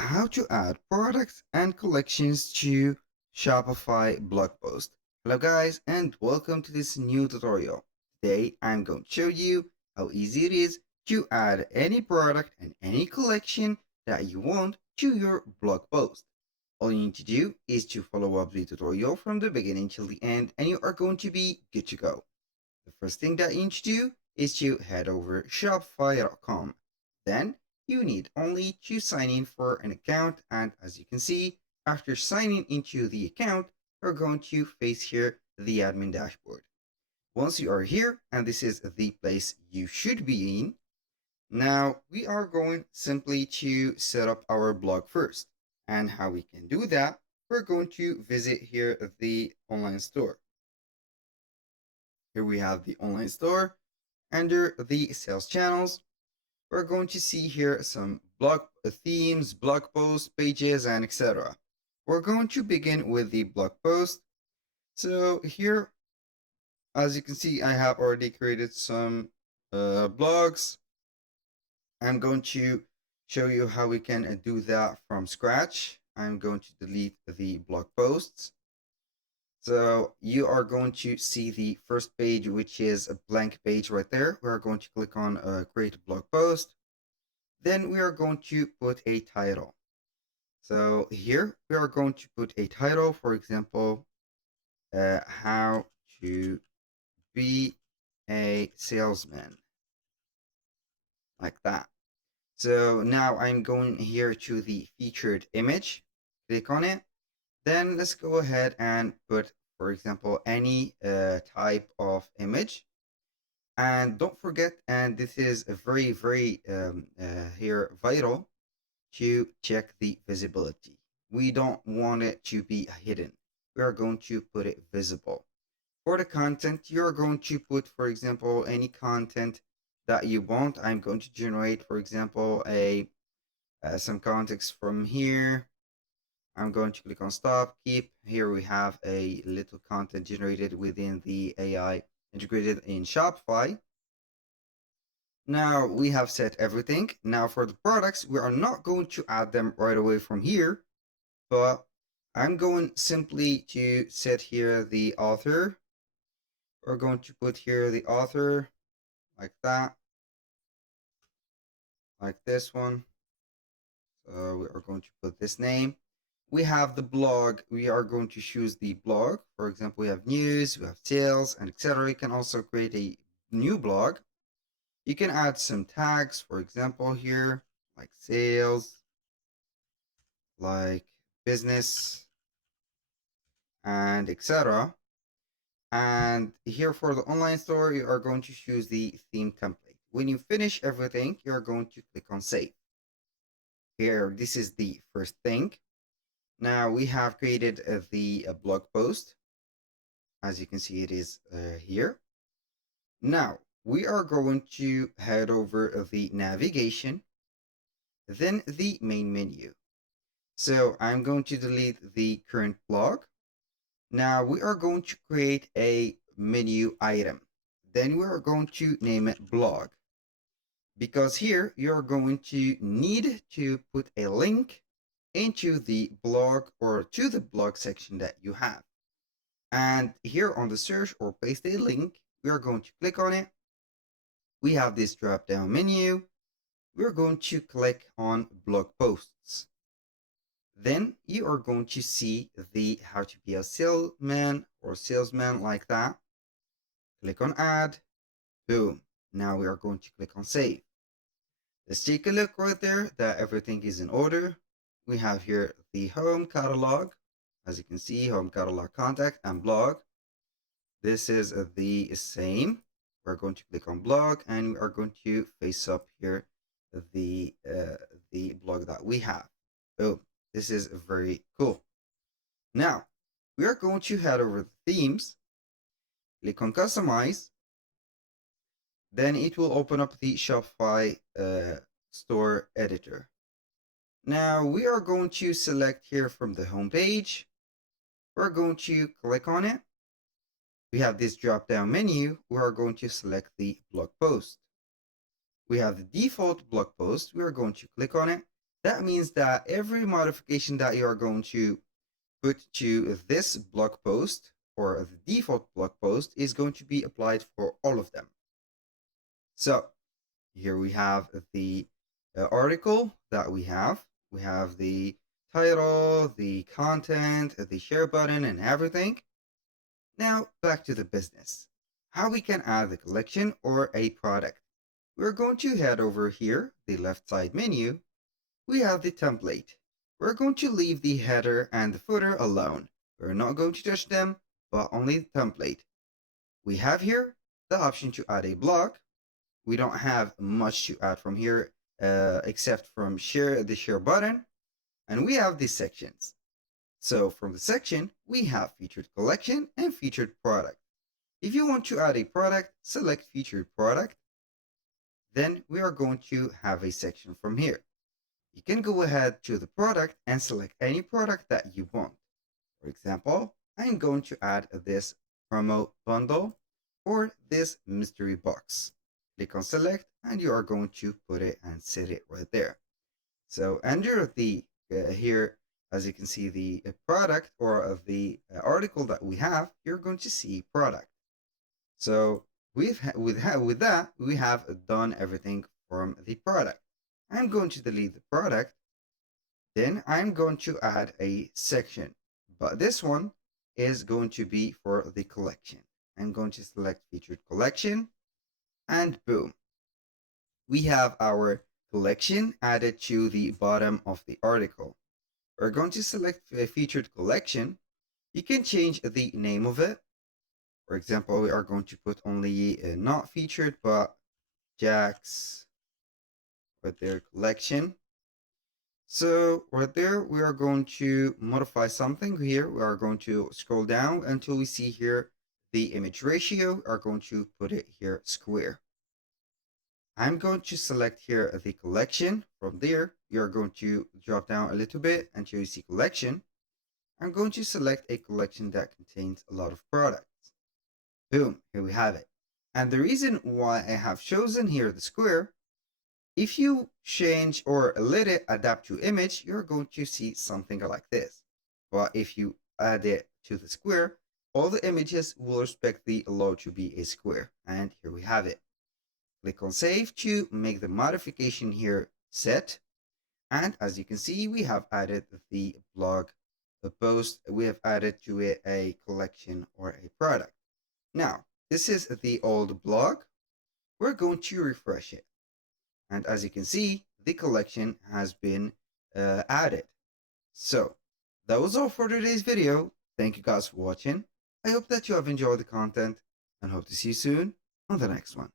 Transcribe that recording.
How to add products and collections to Shopify blog post. Hello guys and welcome to this new tutorial. Today I'm going to show you how easy it is to add any product and any collection that you want to your blog post. All you need to do is to follow up the tutorial from the beginning till the end and you are going to be good to go. The first thing that you need to do is to head over shopify.com. Then you need only to sign in for an account, and as you can see, after signing into the account, you're going to face here the admin dashboard. Once you are here, and this is the place you should be in, now we are going simply to set up our blog first. And how we can do that, we're going to visit here the online store. Here we have the online store. Under the sales channels, we're going to see here some blog themes, blog posts, pages, and etc. We're going to begin with the blog post. So here, as you can see, I have already created some blogs. I'm going to show you how we can do that from scratch. I'm going to delete the blog posts. So you are going to see the first page, which is a blank page right there. We're going to click on create a blog post. Then we are going to put a title. So here we are going to put a title, for example, how to be a salesman, like that. So now I'm going here to the featured image, click on it. Then let's go ahead and put, for example, any type of image. And don't forget, and this is a very, very here vital, to check the visibility. We don't want it to be hidden. We are going to put it visible. For the content, you're going to put, for example, any content that you want. I'm going to generate, for example, some context from here. I'm going to click on stop, keep. Here we have a little content generated within the AI integrated in Shopify. Now we have set everything. Now for the products, we are not going to add them right away from here, but I'm going simply to set here the author. We're going to put here the author like that, like this one. So we are going to put this name. We have the blog. We are going to choose the blog. For example, we have news, we have sales, and etc. You can also create a new blog. You can add some tags, for example, here, like sales, like business, and etc. And here for the online store, you are going to choose the theme template. When you finish everything, you're going to click on save. Here, this is the first thing. Now we have created the blog post. As you can see, it is here. Now we are going to head over the navigation, then the main menu. So I'm going to delete the current blog. Now we are going to create a menu item. Then we are going to name it blog. Because here you're going to need to put a link into the blog or to the blog section that you have. And here on the search or paste a link, we are going to click on it. We have this drop down menu. We're going to click on blog posts. Then you are going to see the how to be a salesman or salesman, like that. Click on add. Boom. Now we are going to click on save. Let's take a look right there that everything is in order. We have here the home catalog. As you can see, home catalog, contact, and blog. This is the same. We're going to click on blog and we are going to face up here the blog that we have. Boom. This is very cool. Now we are going to head over to themes, click on customize. Then it will open up the Shopify store editor. Now we are going to select here from the home page. We're going to click on it. We have this drop down menu. We are going to select the blog post. We have the default blog post. We are going to click on it. That means that every modification that you are going to put to this blog post or the default blog post is going to be applied for all of them. So here we have the article that we have. We have the title, the content, the share button, and everything. Now back to the business. How we can add the collection or a product. We're going to head over here, the left side menu. We have the template. We're going to leave the header and the footer alone. We're not going to touch them, but only the template. We have here the option to add a block. We don't have much to add from here except from the share button. And we have these sections. So from the section, we have featured collection and featured product. If you want to add a product, select featured product. Then we are going to have a section from here. You can go ahead to the product and select any product that you want. For example, I'm going to add this promo bundle or this mystery box. Click on select and you are going to put it and set it right there. So under the here, as you can see, the product or the article that we have, you're going to see product. So with that, we have done everything from the product. I'm going to delete the product. Then I'm going to add a section, but this one is going to be for the collection. I'm going to select featured collection and boom. We have our collection added to the bottom of the article. We're going to select a featured collection. You can change the name of it. For example, we are going to put only not featured, but Jack's with their collection. So right there, we are going to modify something here. We are going to scroll down until we see here the image ratio. We are going to put it here square. I'm going to select here the collection. From there, you are going to drop down a little bit until you see collection. I'm going to select a collection that contains a lot of products. Boom, here we have it. And the reason why I have chosen here the square, if you change or let it adapt to image, you're going to see something like this. But if you add it to the square, all the images will respect the allow to be a square. And here we have it. Click on save to make the modification here set. And as you can see, we have added the blog, the post, we have added to it a collection or a product. Now, this is the old blog. We're going to refresh it. And as you can see, the collection has been added. So that was all for today's video. Thank you guys for watching. I hope that you have enjoyed the content and hope to see you soon on the next one.